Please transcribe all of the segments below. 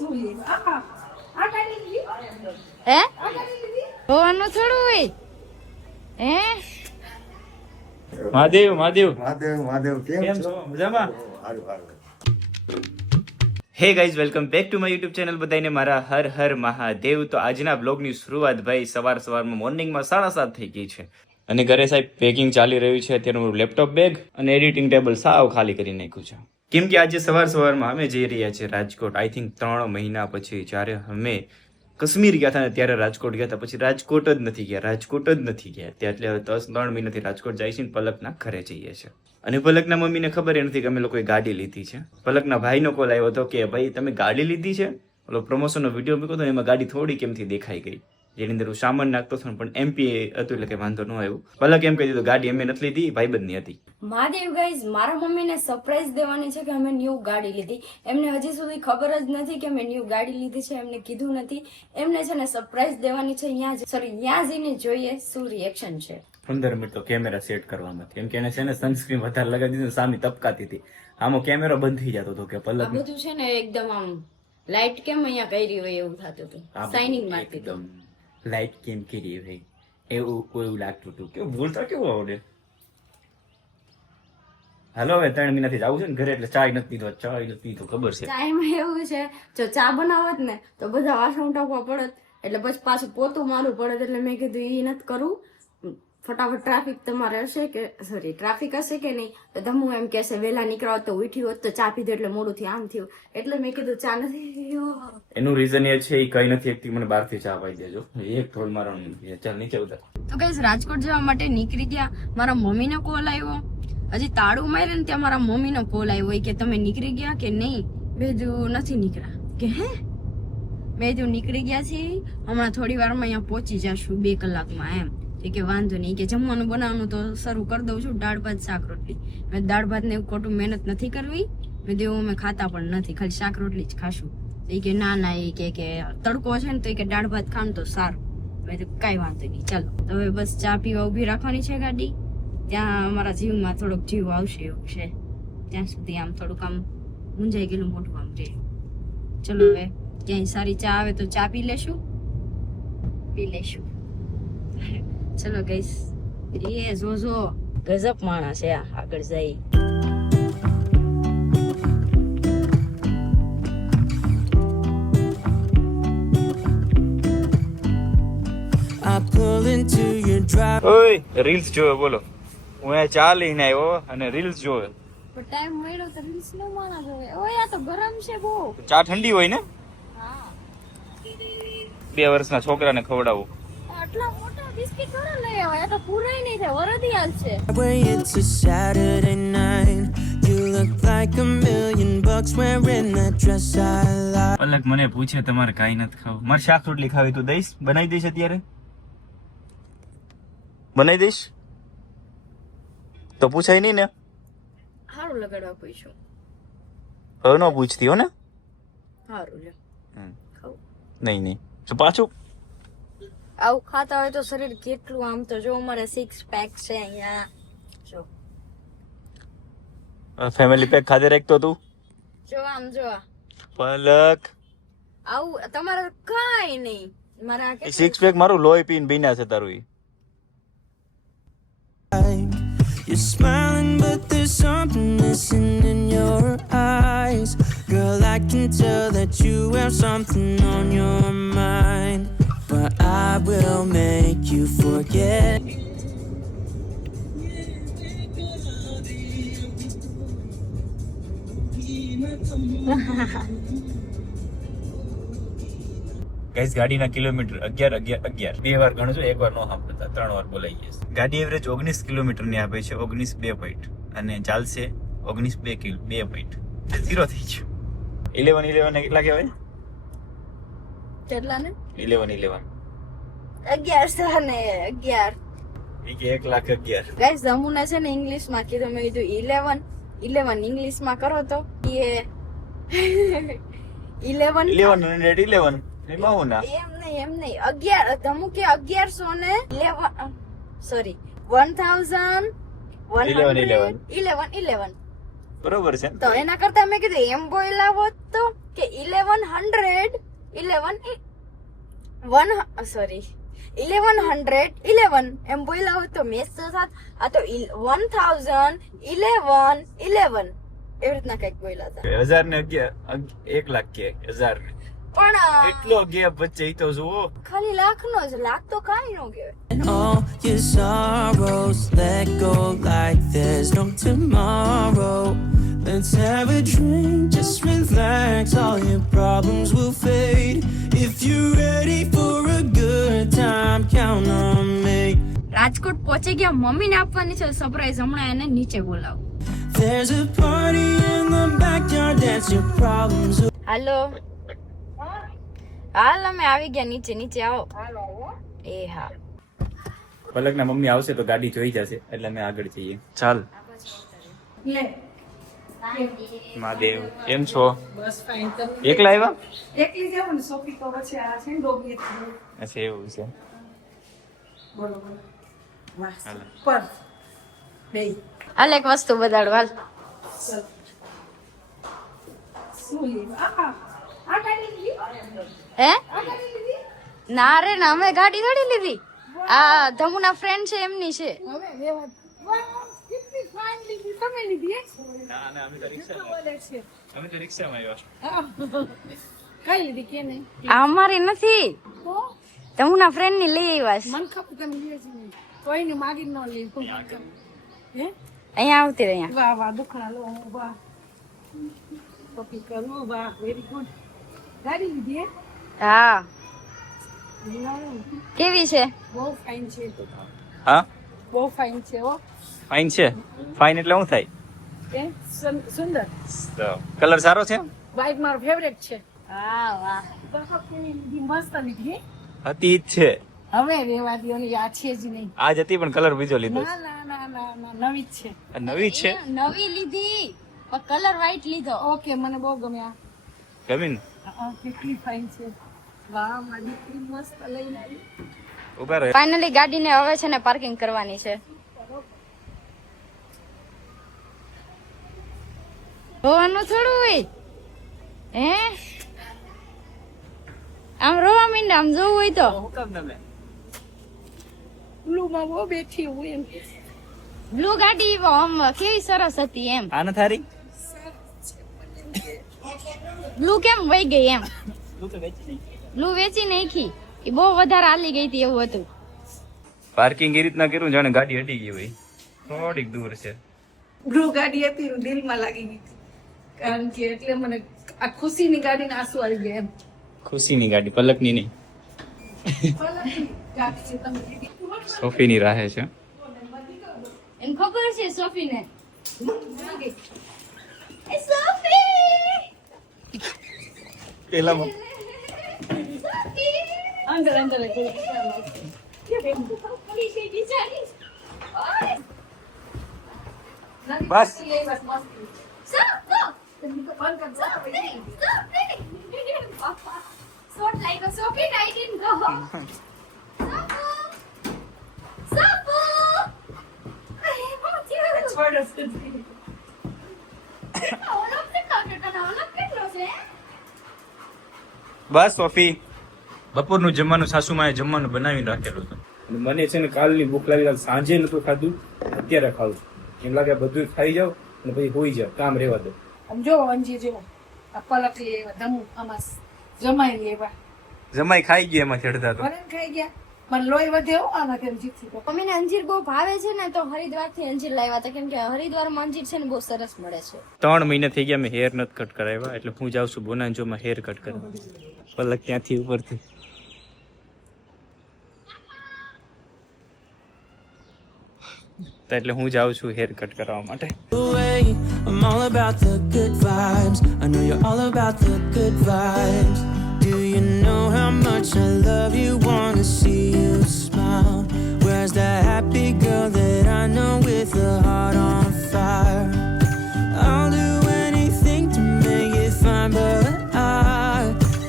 હે હોવાનું થોડું હોય હે મહાદેવ મહાદેવ મહાદેવ મહાદેવ કેમ છો મજામાં? હારું હારું. Hey guys, welcome back to my YouTube channel. બધાને મારા હર હર મહાદેવ. તો આજના બ્લોગની શરૂઆત ભાઈ સવારમાં મોર્નિંગમાં 7:30 થઈ ગઈ છે અને ઘરે સાહેબ પેકિંગ ચાલી રહ્યું છે. અત્યારે લેપટોપ બેગ અને એડિટિંગ ટેબલ સાવ ખાલી કરી નાખ્યું છે, કેમ કે આજે સવારમાં અમે જઈ રહ્યા છીએ રાજકોટ. આઈ થિંક 3 મહિના પછી જ્યારે અમે કાશ્મીર ગયા હતા ને ત્યારે રાજકોટ ગયા હતા, પછી રાજકોટ જ નથી ગયા એટલે 3 મહિનાથી રાજકોટ જાય છે ને પલકના ઘરે જઈએ છીએ. અને પલકના મમ્મીને ખબર એ નથી કે અમે લોકોએ ગાડી લીધી છે. પલકના ભાઈનો કોલ આવ્યો હતો કે ભાઈ તમે ગાડી લીધી છે, ઓલો પ્રમોશનનો વિડીયો મૂક્યો હતો એમાં ગાડી થોડી કેમથી દેખાઈ ગઈ, જેની અંદર હું સામાન નાખતો હતો પણ એમપી હતું એટલે કે વાંધો ન આવ્યો. પલક એમ કહી દીધું ગાડી અમે નથી લીધી, ભાઈબંધની હતી. મહાદેવ ગાઈઝ, મારા મમ્મીને સરપ્રાઈઝ દેવાની છે કે અમે ન્યૂ ગાડી લીધી. એમને હજી સુધી ખબર જ નથી કે અમે ન્યૂ ગાડી લીધી છે, એમને કીધું નથી. એમને છે ને સરપ્રાઈઝ દેવાની છે. ત્યાં જઈને જોઈએ શું રિએક્શન છે. 15 મિનિટ તો કેમેરા સેટ કરવામાં, કેમ કે એને છે ને સનસ્ક્રીન વધારે લગાવી દીધું, સામે તપકાતી હતી. આમાં કેમેરો બંધ થઈ જતો હતો કે પલક આ બધું છે ને એકદમ આમ લાઈટ કેમ અહીંયા કરી હોય એવું થતું હતું, શાઇનિંગ મારતી હતી. લાઈટ કેમ કરી ભાઈ એવું લાગતું હતું કે બોલતા કેવું આવડે. હાલો હવે 3 મહિનાથી જવું છે ને ઘરે એટલે ચાય નથી પીધો ખબર છે. ચાયમાં એવું છે, જો ચા બનાવત ને તો બધા વાસણ ઉઠાવવા પડત, એટલે પછી પાછું પોતું મારવું પડત. એટલે મેં કીધું એ નથી કરવું. ફટાફટ ટ્રાફિક હશે કે નહીં તો ધમુ એમ કહેશે વહેલા નીકળાવ તો ઉઠી હોત તો ચા પીધો એટલે મોડું થી આમ થયું. એટલે મેં કીધું ચા નથી પીવો. એનું રીઝન એ છે એ કઈ નથી એકથી મને બહારથી ચા પાઈ દેજો, એક થોડ મારવાનું ચાલ નીચે ઉતર. તો ગાઈસ રાજકોટ જવા માટે નીકળી ગયા. મારા મમ્મીનો કોલ આવ્યો, હજી તાળું મારે ને ત્યાં મારા મમ્મીનો કોલ આવ્યો કે તમે નીકળી ગયા કે નહીં. મેં કીધું નથી નીકળ્યા. કે હે મેં કીધું નીકળી ગયા છીએ, હમણાં થોડી વારમાં અહીંયા પહોંચી જશું 2 કલાકમાં એમ. કે વાંધો નહીં, કે જમવાનું બનાવવાનું તો શરૂ કરી દઉં છું, દાળ ભાત શાક રોટલી. મેં દાળ ભાત ને એવું ખોટું મહેનત નથી કરવી. મેં દેવું અમે ખાતા પણ નથી, ખાલી શાક રોટલી જ ખાશું. એ કે ના એ કે તડકો છે ને તો એ કે દાળ ભાત ખાન તો સારું. મેં તો કઈ વાંધો નહીં, ચાલો. તો હવે બસ ચા પીવા ઉભી રાખવાની છે ગાડી. ત્યાં અમારા જીવમાં થોડોક જીવ આવશે એવું છે. ત્યાં સુધી આમ થોડુંક આમ મૂંઝાઈ ગયેલું મોઢું આમ રહે. ચલો હવે ક્યાંય સારી ચા આવે તો ચા પી લેશું. ચલો ગઈસ, એ જો ગજબ માણસ છે આગળ જઈ. ઓય રીલ્સ જોવે બોલો. હું અહીંયા ચા લઈને આવ્યો અને રીલ્સ જોવે. પણ ટાઈમ મળ્યો તો રીલ્સ નો માણા જોવે. ઓય આ તો ગરમ છે બહુ. ચા ઠંડી હોય ને, હા 2 વર્ષના છોકરાને ખવડાવું. આટલા મોટા બિસ્કિટ થોડા લઈ આવ્યા, આ તો પૂરાય નહીં થાય, વરદી હાલ છે. It's a Saturday night. You look like $1 million wearing that dress I like. પલક મને પૂછે તમારે કાઈ નથી ખાવું, મારે શાક રોટલી ખાવી, તું દઈશ? બનાવી દઈશ? અત્યારે બનાવી દઈશ તો પૂછાય નહીં ને. હારું લગાડવા પૂછ્યું. હવે ન પૂછતી હો ને. હારું લે ખાવું. નહીં તો પાછું આવું ખાતા હોય તો શરીર કેટલું આમ તો જો અમારે 6 પેક છે અહીંયા. જો ફેમિલી પેક ખાધે રાખતો તું. જો આમ જો પલક આવું તમારે કાઈ નહીં. મારા 6 પેક મારું લોહી પીને બીના છે તારું. You're smiling, but there's something missing in your eyes. Girl, I can tell that you have something on your mind. But I will make you forget. Guys ગાડીના કિલોમીટર 11 2 વાર ગણજો, 1 વાર નો સાંભળતા, 3 વાર બોલાઈ જશે. ગાડી એવરેજ 19 કિલોમીટર ની આપે છે, 19 પોઈન્ટ, અને ચાલશે 19 2 પોઈન્ટ. 0 થઈ ગયું. 11 ને કેટલા કહેવાય? કેટલા ને 11 11 ને 11 એ કે 1,11,000. ગાઈસ જમુના છે ને ઇંગ્લિશ માં કીધું. મેં કીધું 11 ઇંગ્લિશ માં કરો તો એ 11 એમાં હું ના એમ નહીં 11 ધમુ કે 1100 ને 11 સોરી 1111 બરોબર છે. તો એના કરતા મેં કીધું એમ બોલાવો તો કે 1100 1111 એમ બોલ્યા હોય તો મેચ તો સાથ આ તો 1011 એવી રીતના કઈક બોલ્યા હતા 1000 ને 1 લાખ કે 1000 ને પણ એટલો ગેપ વચ્ચે ઈ તો જુઓ ખાલી લાખનો જ લાખ તો કાંઈ નો કહેવાય. all your sorrows, let go like there's no tomorrow. Let's have a drink, just relax, all your problems will fade. If you're ready for a good time, count on me. Rajkot પહોંચી ગયા, મમ્મીને આપવાની છે સરપ્રાઈઝ, હમણાં એને નીચે બોલાવું. There's a party in the backyard, dance your problems away. હાલો હાલ અમે આવી ગયા નીચે. નીચે આવો. એ હા પલકના મમ્મી આવશે તો ગાડી જોઈ જશે એટલે અમે આગળ જઈએ. ચાલ મહાદેવ કેમ છો? બસ ફાઇન. તમે એકલા આવ્યા? એકલી જાવ ને સોફી તો પછી આ છે ને ડોગી અચ્છા એવું છે. બરોબર. વાહ હાલો. પર બે હાલ એક વસ્તુ બતાડો હાલ. શું લેવું? આ ગાડી લીધી? હે આ ગાડી લીધી? ના રે ના, અમે ગાડી થોડી લીધી. આ ધમુના ફ્રેન્ડ છે એમની છે. હવે વેવા વાહ કેટલી ફાઇન લીધી. તમે લીધી હે? ના ના અમે તો બોલે છે. રિક્ષામાં આવ્યા. હા. કઈ લીધી કે નહીં? આ અમારી નથી, તો ધમુના ફ્રેન્ડ ની લઈ આવ્યા છે. મન ખપ તમે લીએ છે નહીં. કોઈને માગી ન લે. હે અહીંયા આવતી રહી અહીંયા. વાહ વાહ દુખણા લો વાહ કોપી કરો વાહ વેરી ગુડ. ગાડી લીધી હે? હા ના, કેવી છે? બહુ ફાઇન છે તો. હા બહુ ફાઇન છે હો. ફાઇન છે. ફાઇન એટલે શું થાય? એ સુંદર. કલર સારો છે? વ્હાઈટ મારો ફેવરેટ છે. વાહ વાહ. બહુ લીધી મસ્ત લીધી હે? હતી જ છે. હવે રેવા દો ને આ છે જ નહીં. આજ હતી પણ કલર બીજો લીધો. ના ના ના ના ના નવી જ છે. આ નવી જ છે. નવી લીધી પણ કલર વ્હાઈટ લીધો. ઓકે મને બહુ ગમ્યા. ગમી ને? કેટલી ફાઇન છે. વાહ મારી દીકરી મસ્ત લઈને આવી. ઉભા રહે. ફાઇનલી ગાડીને હવે છે ને પાર્કિંગ કરવાની છે. રોવાનું થોડું હોય હે, આમ રોવા માંડ, આમ જોવું હોય તો. હું કામ તમે બ્લુમાં બહુ બેઠી હું એમ. બ્લુ ગાડી આમ કેવી સરસ હતી એમ. આને થારી બ્લુ કેમ વહી ગઈ એમ. બ્લુ વેચી નાખી, એ બહુ વધારે હાલી ગઈ હતી એવું હતું. પાર્કિંગ એ રીતના કર્યું જાણે ગાડી હટી ગઈ હોય. થોડીક દૂર છે. બ્લુ ગાડી હતી ને દિલમાં લાગી ગઈ કારણ કે એટલે મને આ ખુશીની ગાડીને આંસુ આવી ગયા એમ. ખુશીની ગાડી, પલકની નહીં. ગાડી છે તમે લીધી. સોફીની રાહે છે. એને ખબર છે સોફીને. એ સોફી પેલા અંદર અંદર બસ. બસ સોફી. બપોરનું જમવાનું સાસુમાએ જમવાનું બનાવીને રાખેલું હતું. મને છે ને કાલની ભૂખ લાગી, કાલ સાંજે નતું ખાધું, અત્યારે ખાવું છું. એમ લાગે બધું ખાઈ જાવ અને પછી હોઈ જાવ, કામ રહેવા દો. આમ જો અંજી જો આ પલક લેવા ધમુ આમાં જમાઈ લેવા જમાઈ ખાઈ ગયો એમાં ચડતા તો. મને ખાઈ ગયા. મને લોહી વધે હો આનાથી જીતથી તો. મમ્મીને અંજીર બહુ ભાવે છે ને, તો હરિદ્વારથી અંજીર લાવ્યા હતા, કેમ કે હરિદ્વારમાં અંજીર છે ને બહુ સરસ મળે છે. 3 મહિના થઈ ગયા મેં હેર નથી કટ કરાવ્યા, એટલે હું જાઉં છું બોનાંજોમાં હેર કટ કરવા. પલક ત્યાંથી ઉપરથી એટલે હું જાઉં છું હેર કટ કરવા માટે. Away. I'm all about the good vibes. I know you're all about the good vibes. Do you know how much I love you? Wanna see you smile. Where's that happy girl that I know with a heart on fire? I'll do anything to make it fine, but I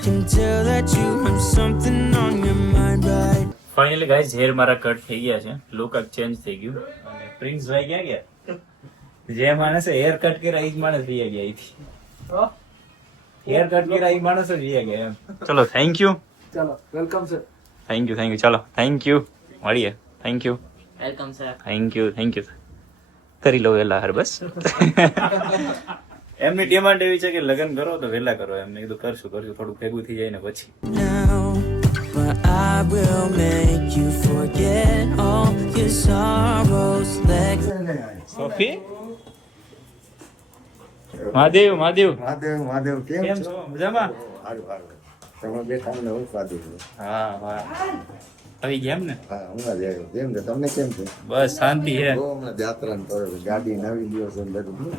can tell that you have something on your mind right. Finally guys hair મારા cut થઈ ગયા છે, look change થઈ ગયું. અને prince ભાઈ ક્યાં ગયા? જે માણસે હેર કટ કર્યા એ જ માણસ થઈ ગયા અહીંથી. હેર કટ કર્યા ઈ માણસ જ એ ગયા એમ. ચલો થેન્ક યુ. ચાલો વેલકમ સર. થેન્ક યુ ચલો થેન્ક યુ મળીએ. Thank you welcome sir. Thank you કરી લો વેલા હર બસ. એમની ડિમાન્ડ એવી છે કે લગ્ન કરો તો વેલા કરો. એમને કીધું કરશું થોડું ભેગું થઈ જાય ને પછી. now, but I will make you forget all your sorrows. Sophie Mahadev Mahadev કેમ કેમ છો મજામાં? સારું સારું તમે બેઠા મને હું સ્વાદી છું. હા આવી ગયા એમ ને? હા હમણાં જ આવ્યો. કેમ છે તમને કેમ છે? બસ શાંતિ હે. બહુ હમણાં જાત્રા ને કરો ગાડી નવી લ્યો છો ને બધું શું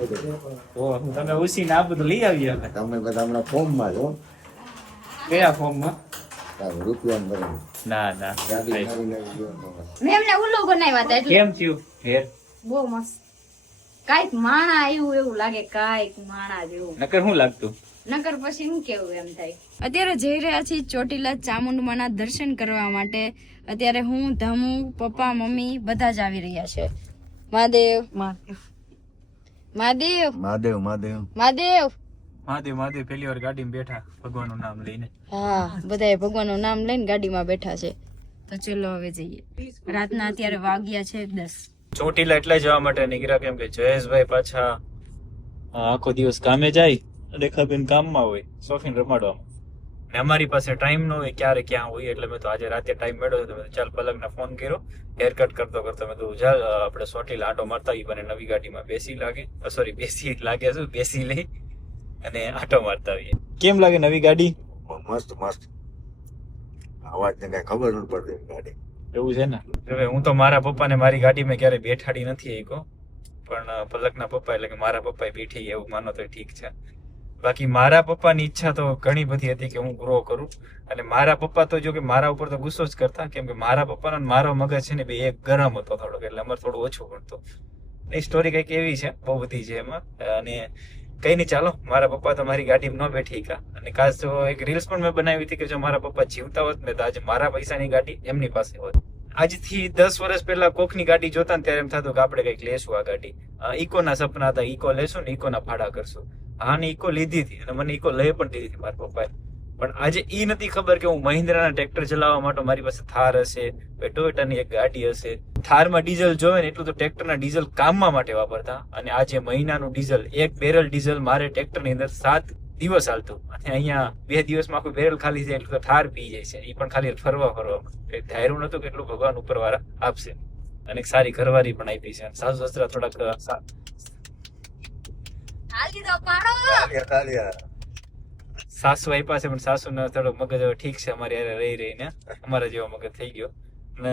બધું તમે ઉસીને આ બધું લઈ આવીએ હવે. તમે બધા હમણાં ફોર્મમાં છો કયા ફોર્મમાં? સારું રૂપિયા ભરે ના ગાડી નવી નવી લ્યો તો મેં એમને ઉલ્લુ બનાવ્યા હતા એટલે કેમ થયું હેર? બહુ મસ્ત. કાંઈક માણા આવ્યું એવું લાગે, કાંઈક માણા જેવું. નકર શું લાગતું? નકર પછી શું કેવું એમ થાય. અત્યારે જઈ રહ્યા છીએ ચોટીલા ચામુંડમાના દર્શન કરવા માટે. અત્યારે હું, ધમુ, પપ્પા, મમ્મી બધા જ આવી રહ્યા છે. મહાદેવ મહાદેવ મહાદેવ પહેલી વાર ગાડીમાં બેઠા ભગવાનનું નામ લઈને. હા, બધાએ ભગવાનનું નામ લઈને ગાડીમાં બેઠા છે. તો ચલો હવે જઈએ. રાતના અત્યારે વાગ્યા છે 10. ચોટીલા એટલે જવા માટે નીકળ્યા કેમ કે જયેશભાઈ પાછા આખો દિવસ કામે જાય, રેખાબેન કામમાં હોય, સોફીને રમાડવામાં, ને અમારી પાસે ટાઈમ ન હોય ક્યારે ક્યાં હોય. એટલે મેં તો આજે રાતે ટાઈમ મેળવ્યો તો ચાલ પલકને ફોન કર્યો. હેર કટ કરતો મેં તો ચાલ આપણે ચોટીલા આટો મારતા આવીએ. મને નવી ગાડીમાં બેસી લઈ અને આટો મારતા આવીએ. કેમ લાગે નવી ગાડી? મસ્ત અવાજ ને કઈ ખબર નથી પડતી ગાડી. એવું છે ને. હવે હું તો મારા પપ્પાને મારી ગાડીમાં ક્યારેય બેઠાડી નથી શક્યો, પણ પલકના પપ્પા એટલે કે મારા પપ્પાએ બેઠી એવું માનો તો ઠીક છે. બાકી મારા પપ્પાની ઈચ્છા તો ઘણી બધી હતી કે હું ગ્રો કરું. અને મારા પપ્પા તો જો કે મારા ઉપર તો ગુસ્સો જ કરતા, કેમ કે મારા પપ્પાનો ને મારો મગજ છે ને બે એક ગરમ હતો થોડોક, એટલે અમારે થોડું ઓછું પડતું. એ સ્ટોરી કંઈક એવી છે, બહુ બધી છે એમાં. અને કઈ નહીં, ચાલો મારા પપ્પા તો મારી ગાડીમાં ન બેઠી કા. અને ખાસ તો એક રીલ્સ પણ મેં બનાવી હતી કે જો મારા પપ્પા જીવતા હોત ને તો આજે મારા પૈસાની ગાડી એમની પાસે હોત. આજથી 10 વર્ષ પહેલા કોકની ગાડી જોતા ને ત્યારે એમ થતું કે આપણે કંઈક લેશું આ ગાડી. ઇકોના સપના હતા, ઇકો લેશું ને ઇકોના ભાડા કરશું. હા ને ઇકો લીધી હતી અને મને ઇકો લઈ પણ દીધી હતી મારા પપ્પાએ. પણ આજે ઈ નથી ખબર કે હું મહિન્દ્રાના ટ્રેક્ટર ચલાવવા માટે મારી પાસે થાર હશે, ટોયોટાની એક ગાડી હશે. થારમાં ડીઝલ જોવે ને એટલું તો ટ્રેક્ટરના ડીઝલ કામમાં માટે વાપરતા. અને આજે મહિનાનું ડીઝલ, એક બેરલ ડીઝલ મારે ટ્રેક્ટરની અંદર 7 દિવસ હાલતું. અને અહીંયા 2 દિવસમાં આખું બેરલ ખાલી જાય એટલું તો થાર પી જાય છે. એ પણ ખાલી ફરવામાં. ધાર્યું નતું કે એટલું ભગવાન ઉપરવાળા આપશે. અને એક સારી ઘરવાળી પણ આપી છે. સાસુ સસરા થોડાક સાસુ આપ્યા છે, પણ સાસુ ને થોડો મગજ હવે ઠીક છે. અમારી હારે રહી રહીને અમારા જેવો મગજ થઈ ગયો. અને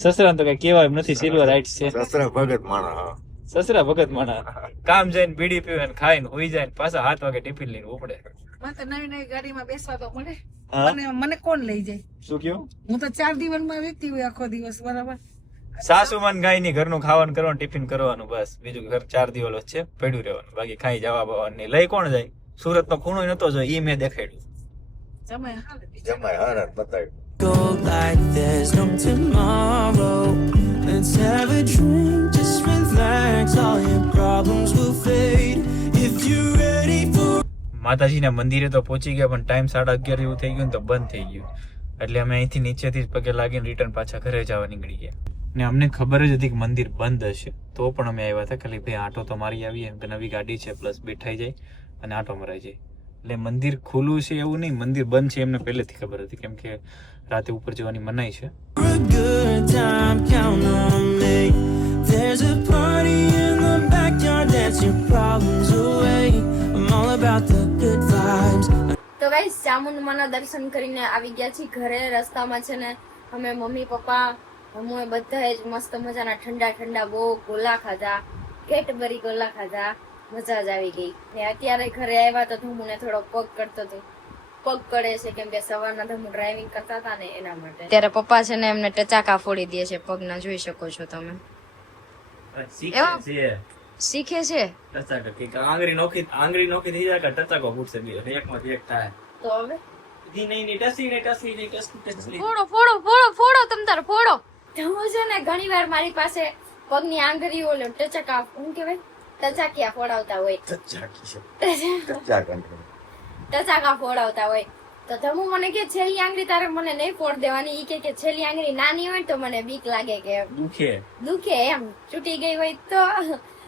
સસરા તો કઈ કેવાય એમ નથી, સિલ્વર હાઇટ્સ છે. સસરા ભગત માણા. સસરા ભગત માણા. કામ જઈને બીડી પીવે ને ખાઈને હોઈ જાય ને પાછા 7 વાગે ટિફિન લઈને ઉપડે. મને તો નવી ગાડીમાં બેસવા તો મળે. હા? મને કોણ લઈ જાય? શું કેવું? હું તો 4 દિવસમાં વીકતી હોય આખો દિવસ. બરાબર. સાસુ મન ગાય ની ઘરનું ખાવાનું કરવાનું, ટિફિન કરવાનું, બસ. બીજું ઘર 4 દિવસ છે પડ્યું રહેવાનું. બાકી ખાઈ જવા બવાનું નહીં. લઈ કોણ જાય? સુરત નો ખૂણો નતો જો, ઈ મેં દેખાડ્યું. જમાય હારત બતાવ્યું. Go like there's no tomorrow. Let's have a drink, just relax. All your problems will fade if you're ready for. માતાજીના મંદિરે તો પહોંચી ગયા, પણ ટાઈમ 11:30 એવું થઈ ગયું ને તો બંધ થઈ ગયું. એટલે અમે અહીંથી નીચેથી જ પગે લાગીને રિટર્ન પાછા ઘરે જવા નીકળી ગયા. ને અમને ખબર જ હતી કે મંદિર બંધ હશે, તો પણ અમે આવ્યા હતા ખાલી ભાઈ આટો તો મારી આવીએ. એમ કે નવી ગાડી છે, પ્લસ બેઠાઈ જાય અને આટો મરાઈ જાય. એટલે મંદિર ખુલ્લું છે એવું નહીં, મંદિર બંધ છે એમને પહેલેથી ખબર હતી, કેમ કે રાતે ઉપર જવાની મનાઈ છે. A good time, count on me. There's a party in the backyard, dance your problems away. I'm all about the good vibes. તો ગાઈસ, ચામુંડમાના દર્શન કરીને આવી ગયા છીએ ઘરે. રસ્તામાં છે ને અમે મમ્મી પપ્પા અમે બધાએ જ મસ્ત મજાના ઠંડા બહુ ગોલા ખાધા, કેટબરી ગોલા ખાધા. મજા જ આવી ગઈ. ને અત્યારે ઘરે આવ્યા તો ધમુને થોડો પગ કરતો હતો. પગ કડે છે કેમ કે સવારના ધમુ ડ્રાઇવિંગ કરતા હતા ને એના માટે. ત્યારે પપ્પા છે ને એમને ટચાકા ફોડી દે છે પગના, જોઈ શકો છો તમે. શીખે છે આંગળી નોખી થઈ જાય કે ટચાકો ફૂટશે, એકમાંથી એક થાય. તો હવે ટસી ફોડો તમ તાર ફોડો. ધમુ છે ને ઘણી વાર મારી પાસે પગની આંગળીઓ ટચાકા, શું કહેવાય, ટચાકિયા ફોડાવતા હોય. ટચાકા ફોડાવતા હોય તો ધમુ મને કે છેલ્લી આંગળી તારે મને નહીં ફોડ દેવાની. ઈ કે છેલ્લી આંગળી નાની હોય તો મને બીક લાગે કે દુખે એમ તૂટી ગઈ હોય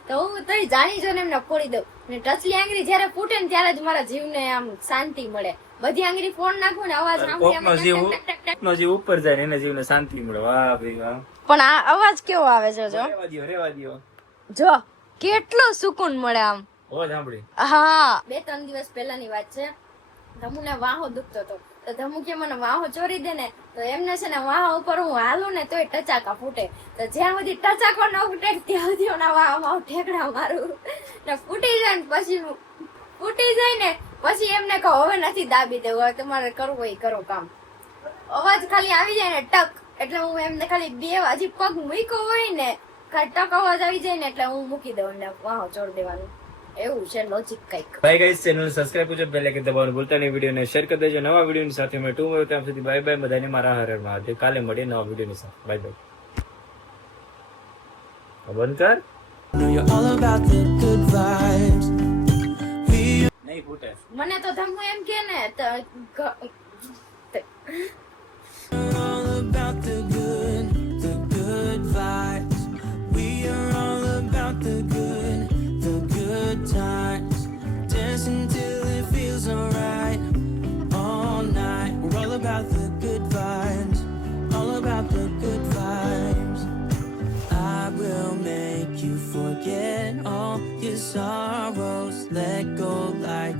તો હું તો જાણી જોઈને એમને ફોડી દઉં. ને ટચલી આંગળી જયારે ફૂટે ને ત્યારે જ મારા જીવને આમ શાંતિ મળે. બધી આંગળી ફોડ નાખું ને અવાજ કોકનો જીવ ઉપર જાય ને એને જીવને શાંતિ મળે. વાહ ભાઈ વાહ. પણ આ અવાજ કેવો આવે છે જો રેવા દ્યો. જો કેટલો સુકૂન મળે આમ. ઓ સાંભળી. હા 2-3 દિવસ પહેલાની વાત છે. ધમુને વાહો દુખતો હતો તો ધમુ કે મને વાહો ચોરી દે ને તો એમને છે ને વાહો ઉપર હું હાલું ને તોય ટચાકા ફૂટે. તો જ્યાં સુધી ટચાકો ન ફૂટે ત્યાં સુધી ઓના વાહમાં ઠેકડા મારું ને ફૂટી જાય ને પછી ફૂટી જાય ને પછી એમને કહો હવે નથી દાબી દેવું, હવે તમારે કરવું હોય કરો કામ. અવાજ ખાલી આવી જાય ને ટક એટલે હું એમને ખાલી 2 હજી પગ મૂક્યો હોય ને ટક અવાજ આવી જાય ને એટલે હું મૂકી દઉં ને વાહો છોડ દેવાનું. એવું છે લોજિક કઈક. ભાઈ ગાઈસ ચેનલ સબસ્ક્રાઇબ કરજો, બેલ આઇકન દબાવવાનું ભૂલતા નહીં. વિડીયોને શેર કરી દેજો. નવા વિડીયોની સાથે મેં ટુ મળ્યું ત્યાં સુધી બાય બાય. બધાને મારા હર હર મહાદેવ. કાલે મળીએ નવા વિડીયોની સાથે. Bye bye. બંધ કર. know you're all about the good vibes. નહીં ફૂટે. મને તો ધમુ એમ કે ને All about the good vibes. We are all about the good times. Dancing till it feels alright. All night. We're all about the good vibes. All about the good vibes. I will make you forget all your sorrows. Let go like